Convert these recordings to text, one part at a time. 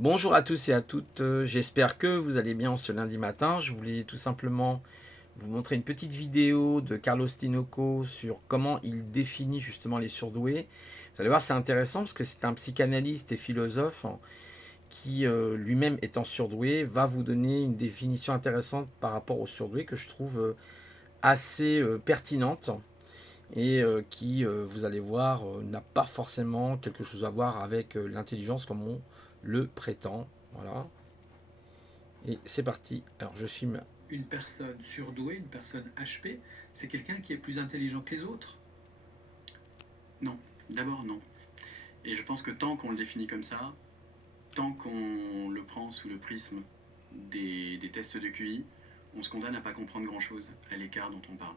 Bonjour à tous et à toutes, j'espère que vous allez bien ce lundi matin. Je voulais tout simplement vous montrer une petite vidéo de Carlos Tinoco sur comment il définit justement les surdoués. Vous allez voir, c'est intéressant parce que c'est un psychanalyste et philosophe qui, lui-même étant surdoué, va vous donner une définition intéressante par rapport aux surdoués que je trouve assez pertinente et qui, vous allez voir, n'a pas forcément quelque chose à voir avec l'intelligence comme on le prétend. Voilà. Et c'est parti. Alors je filme. Une personne surdouée, une personne HP, c'est quelqu'un qui est plus intelligent que les autres? Non, d'abord non. Et je pense que tant qu'on le définit comme ça, tant qu'on le prend sous le prisme des tests de QI, on se condamne à pas comprendre grand-chose à l'écart dont on parle.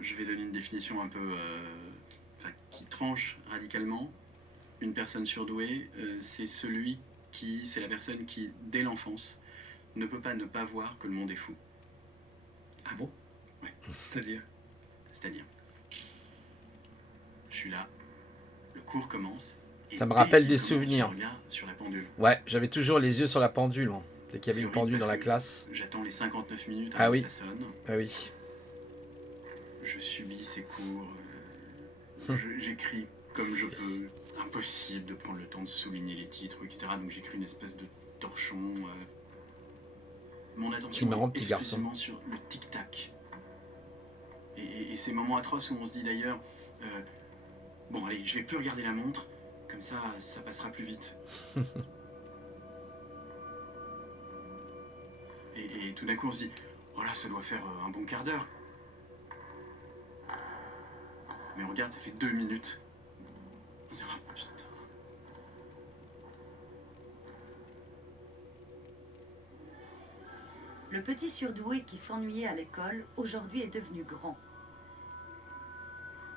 Je vais donner une définition un peu qui tranche radicalement. Une personne surdouée, c'est la personne qui, dès l'enfance, ne peut pas ne pas voir que le monde est fou. Ah bon? Ouais. C'est-à-dire? C'est-à-dire, je suis là, le cours commence, et Ça me dès rappelle qu'il des commence, je souvenirs. regarde sur la pendule. Ouais, j'avais toujours les yeux sur la pendule, hein, dès qu'il y avait C'est une horrible pendule dans parce la que classe. j'attends les 59 minutes Ah avant que oui, ça sonne. ah oui. Je subis ces cours. J'écris comme je peux. Impossible de prendre le temps de souligner les titres, etc. Donc j'écris une espèce de torchon. Mon C'est attention marrant, est petit garçon. exclusivement sur le tic-tac. Et ces moments atroces où on se dit d'ailleurs, bon allez, je vais plus regarder la montre, comme ça passera plus vite. Et tout d'un coup on se dit, oh là, ça doit faire un bon quart d'heure. Mais on regarde, ça fait 2 minutes. On se dit, oh, putain. Le petit surdoué qui s'ennuyait à l'école, aujourd'hui est devenu grand.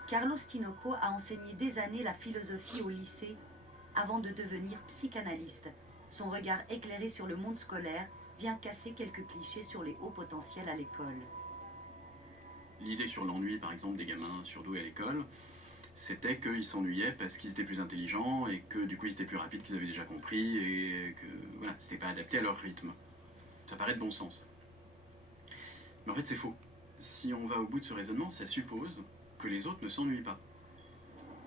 Carlos Tinoco a enseigné des années la philosophie au lycée avant de devenir psychanalyste. Son regard éclairé sur le monde scolaire vient casser quelques clichés sur les hauts potentiels à l'école. L'idée sur l'ennui, par exemple, des gamins surdoués à l'école, c'était qu'ils s'ennuyaient parce qu'ils étaient plus intelligents et que du coup ils étaient plus rapides qu'ils avaient déjà compris et que voilà, c'était pas adapté à leur rythme. Ça paraît de bon sens. Mais en fait, c'est faux. Si on va au bout de ce raisonnement, ça suppose que les autres ne s'ennuient pas.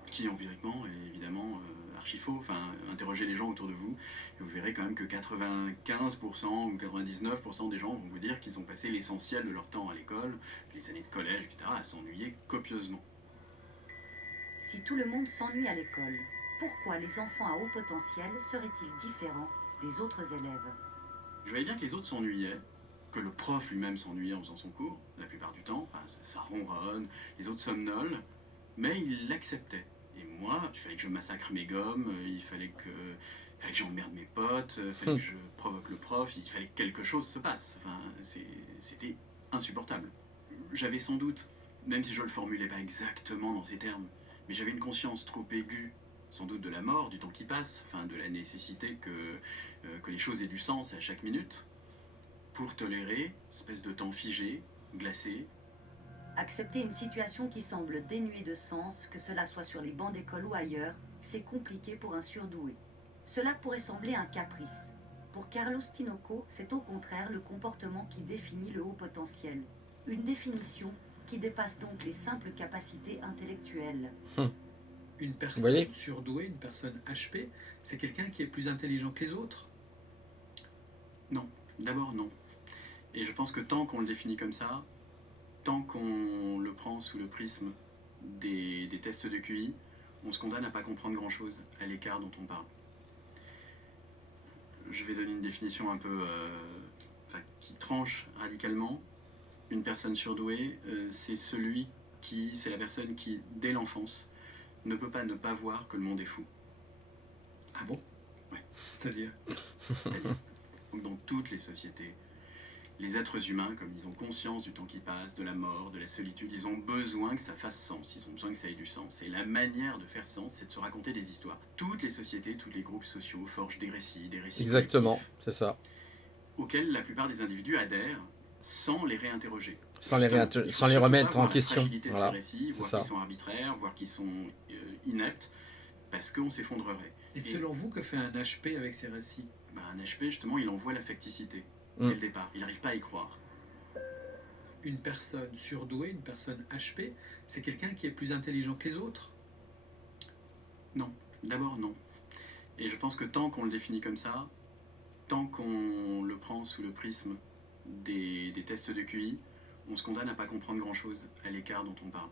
Qui empiriquement est évidemment archi faux. Enfin, interrogez les gens autour de vous et vous verrez quand même que 95% ou 99% des gens vont vous dire qu'ils ont passé l'essentiel de leur temps à l'école, les années de collège, etc., à s'ennuyer copieusement. Si tout le monde s'ennuie à l'école, pourquoi les enfants à haut potentiel seraient-ils différents des autres élèves? Je voyais bien que les autres s'ennuyaient, que le prof lui-même s'ennuyait en faisant son cours, la plupart du temps, enfin, ça ronronne, les autres somnolent, mais il l'acceptait. Et moi, il fallait que je massacre mes gommes, il fallait que j'emmerde mes potes, il fallait que je provoque le prof, il fallait que quelque chose se passe. Enfin, c'était insupportable. J'avais sans doute, même si je ne le formulais pas exactement dans ces termes, mais j'avais une conscience trop aiguë, sans doute de la mort, du temps qui passe, enfin de la nécessité que les choses aient du sens à chaque minute, pour tolérer, espèce de temps figé, glacé. Accepter une situation qui semble dénuée de sens, que cela soit sur les bancs d'école ou ailleurs, c'est compliqué pour un surdoué. Cela pourrait sembler un caprice. Pour Carlos Tinoco, c'est au contraire le comportement qui définit le haut potentiel. Une définition qui dépasse donc les simples capacités intellectuelles. Une Vous personne voyez? surdouée, une personne HP, c'est quelqu'un qui est plus intelligent que les autres? Non, d'abord non. Et je pense que tant qu'on le définit comme ça, tant qu'on le prend sous le prisme des tests de QI, on se condamne à pas comprendre grand-chose à l'écart dont on parle. Je vais donner une définition un peu qui tranche radicalement. Une personne surdouée, c'est la personne qui, dès l'enfance, ne peut pas ne pas voir que le monde est fou. Ah bon? Ouais. C'est-à-dire? C'est-à-dire, donc dans toutes les sociétés, les êtres humains, comme ils ont conscience du temps qui passe, de la mort, de la solitude, ils ont besoin que ça fasse sens, ils ont besoin que ça ait du sens. Et la manière de faire sens, c'est de se raconter des histoires. Toutes les sociétés, tous les groupes sociaux forgent des récits Exactement, collectifs, c'est ça. auxquels la plupart des individus adhèrent sans les réinterroger. Sans Justement, il faut sans les surtout pas remettre en voir la question. fragilité de ces Voilà, récits, c'est voir ça. qu'ils sont arbitraires, voir qu'ils sont ineptes, parce qu'on s'effondrerait. Et selon vous, que fait un HP avec ses récits? Bah, un HP, justement, il envoie la facticité Mm. dès le départ. Il n'arrive pas à y croire. Une personne surdouée, une personne HP, c'est quelqu'un qui est plus intelligent que les autres? Non, d'abord non. Et je pense que tant qu'on le définit comme ça, tant qu'on le prend sous le prisme des tests de QI, on se condamne à pas comprendre grand-chose à l'écart dont on parle.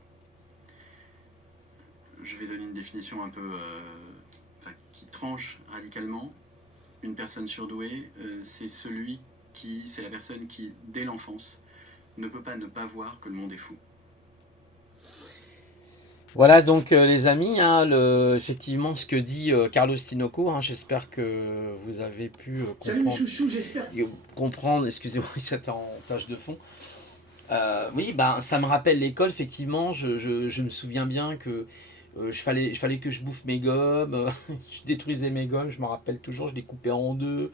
Je vais donner une définition un peu qui tranche radicalement. Une personne surdouée, c'est la personne qui, dès l'enfance, ne peut pas ne pas voir que le monde est fou. Voilà donc les amis, hein, effectivement ce que dit Carlos Tinoco, hein, j'espère que vous avez pu Salut mes comprendre, chouchous, j'espère. comprendre, excusez-moi, c'était en tâche de fond. Oui, ben, ça me rappelle l'école, effectivement, je me souviens bien que il fallait que je bouffe mes gommes, je détruisais mes gommes, je m'en rappelle toujours, je les coupais en deux.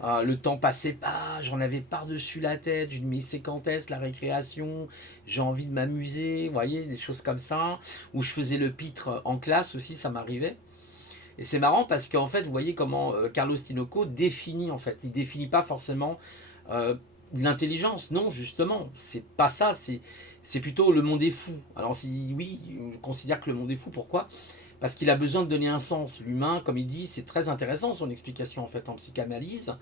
Le temps passait pas, j'en avais par-dessus la tête, je me disais mais c'est quand est-ce la récréation, j'ai envie de m'amuser, vous voyez, des choses comme ça. Ou je faisais le pitre en classe aussi, ça m'arrivait. Et c'est marrant parce qu'en fait, vous voyez comment Carlos Tinoco définit en fait. Il définit pas forcément euh, l'intelligence, non, justement, c'est pas ça, c'est plutôt le monde est fou. Alors si oui, on considère que le monde est fou, pourquoi? Parce qu'il a besoin de donner un sens. L'humain, comme il dit, c'est très intéressant son explication en fait en psychanalyse.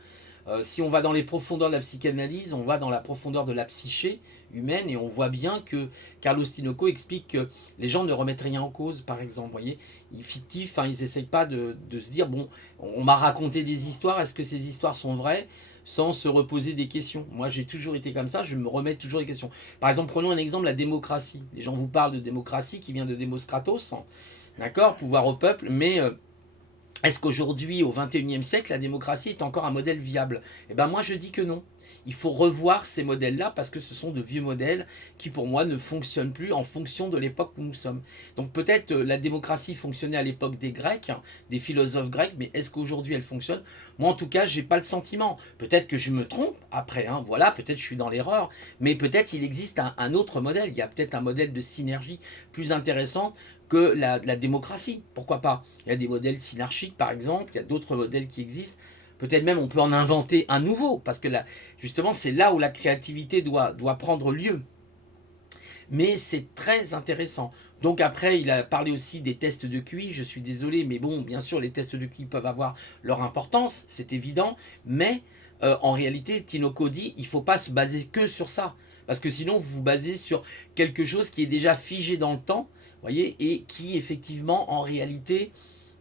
Si on va dans les profondeurs de la psychanalyse, on va dans la profondeur de la psyché humaine et on voit bien que Carlos Tinoco explique que les gens ne remettent rien en cause, par exemple. Vous voyez, ils fictifs, hein, ils n'essayent pas de se dire bon, on m'a raconté des histoires, est-ce que ces histoires sont vraies? Sans se reposer des questions. Moi, j'ai toujours été comme ça, je me remets toujours des questions. Par exemple, prenons un exemple, la démocratie. Les gens vous parlent de démocratie qui vient de Demos Kratos, hein, d'accord, pouvoir au peuple, mais est-ce qu'aujourd'hui, au XXIe siècle, la démocratie est encore un modèle viable? Eh bien, moi, je dis que non. Il faut revoir ces modèles-là parce que ce sont de vieux modèles qui, pour moi, ne fonctionnent plus en fonction de l'époque où nous sommes. Donc, peut-être la démocratie fonctionnait à l'époque des Grecs, hein, des philosophes grecs, mais est-ce qu'aujourd'hui elle fonctionne? Moi, en tout cas, j'ai pas le sentiment. Peut-être que je me trompe après, hein, voilà, peut-être je suis dans l'erreur, mais peut-être il existe un autre modèle. Il y a peut-être un modèle de synergie plus intéressant que la démocratie. Pourquoi pas? Il y a des modèles synarchiques, par exemple, il y a d'autres modèles qui existent. Peut-être même on peut en inventer un nouveau, parce que là, justement, c'est là où la créativité doit prendre lieu. Mais c'est très intéressant. Donc après, il a parlé aussi des tests de QI, je suis désolé, mais bon, bien sûr, les tests de QI peuvent avoir leur importance, c'est évident, mais en réalité, Tinoco dit, il ne faut pas se baser que sur ça, parce que sinon, vous vous basez sur quelque chose qui est déjà figé dans le temps, voyez, et qui effectivement, en réalité,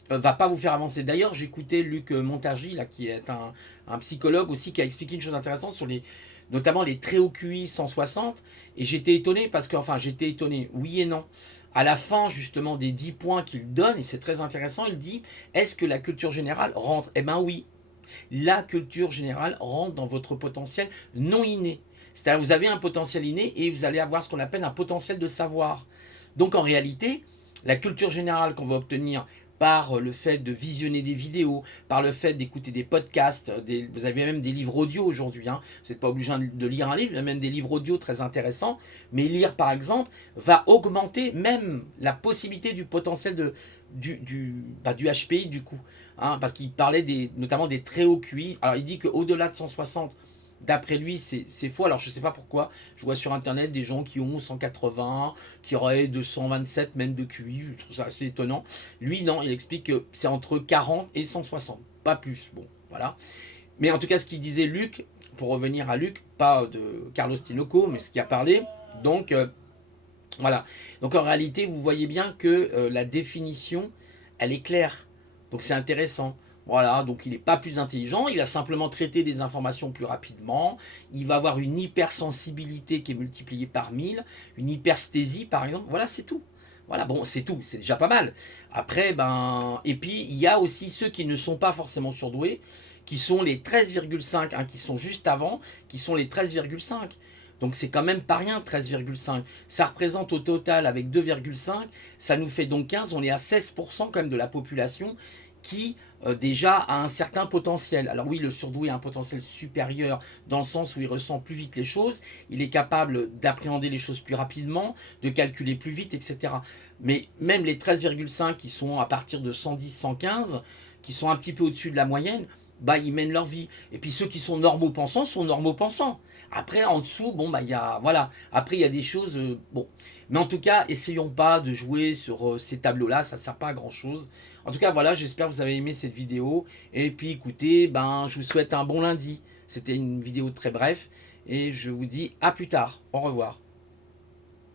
va pas vous faire avancer. D'ailleurs, j'écoutais Luc Montargis, là, qui est un psychologue aussi, qui a expliqué une chose intéressante sur notamment les très hauts QI 160, et j'étais étonné parce que, enfin, j'étais étonné, oui et non. À la fin, justement, des 10 points qu'il donne, et c'est très intéressant, il dit, est-ce que la culture générale rentre? Eh bien oui, la culture générale rentre dans votre potentiel non inné. C'est-à-dire, vous avez un potentiel inné et vous allez avoir ce qu'on appelle un potentiel de savoir. Donc en réalité, la culture générale qu'on va obtenir par le fait de visionner des vidéos, par le fait d'écouter des podcasts, vous avez même des livres audio aujourd'hui, hein. Vous n'êtes pas obligé de lire un livre, il y a même des livres audio très intéressants, mais lire par exemple va augmenter même la possibilité du potentiel du HPI du coup, hein, parce qu'il parlait notamment des très hauts QI. Alors il dit qu'au-delà de 160, d'après lui, c'est faux. Alors, je ne sais pas pourquoi. Je vois sur Internet des gens qui ont 180, qui auraient 227 même de QI. Je trouve ça assez étonnant. Lui, non, il explique que c'est entre 40 et 160. Pas plus. Bon, voilà. Mais en tout cas, ce qu'il disait Luc, pour revenir à Luc, pas de Carlos Tinoco, mais ce qui a parlé. Donc, voilà. Donc, en réalité, vous voyez bien que la définition, elle est claire. Donc, c'est intéressant. Voilà, donc il n'est pas plus intelligent, il a simplement traité des informations plus rapidement, il va avoir une hypersensibilité qui est multipliée par 1000, une hypersthésie par exemple, voilà c'est tout. Voilà, bon c'est tout, c'est déjà pas mal. Après, et puis il y a aussi ceux qui ne sont pas forcément surdoués, qui sont les 13,5, hein, qui sont juste avant, qui sont les 13,5. Donc c'est quand même pas rien 13,5. Ça représente au total avec 2,5, ça nous fait donc 15, on est à 16% quand même de la population qui déjà a un certain potentiel. Alors oui, le surdoué a un potentiel supérieur dans le sens où il ressent plus vite les choses, il est capable d'appréhender les choses plus rapidement, de calculer plus vite, etc. Mais même les 13,5 qui sont à partir de 110, 115, qui sont un petit peu au-dessus de la moyenne, bah, ils mènent leur vie. Et puis ceux qui sont normaux pensants sont normaux pensants. Après, en dessous, bon, bah, il y a, voilà. Après, il y a des choses, bon. Mais en tout cas, essayons pas de jouer sur ces tableaux-là, ça ne sert pas à grand-chose. En tout cas, voilà, j'espère que vous avez aimé cette vidéo. Et puis, écoutez, ben, je vous souhaite un bon lundi. C'était une vidéo très brève. Et je vous dis à plus tard. Au revoir.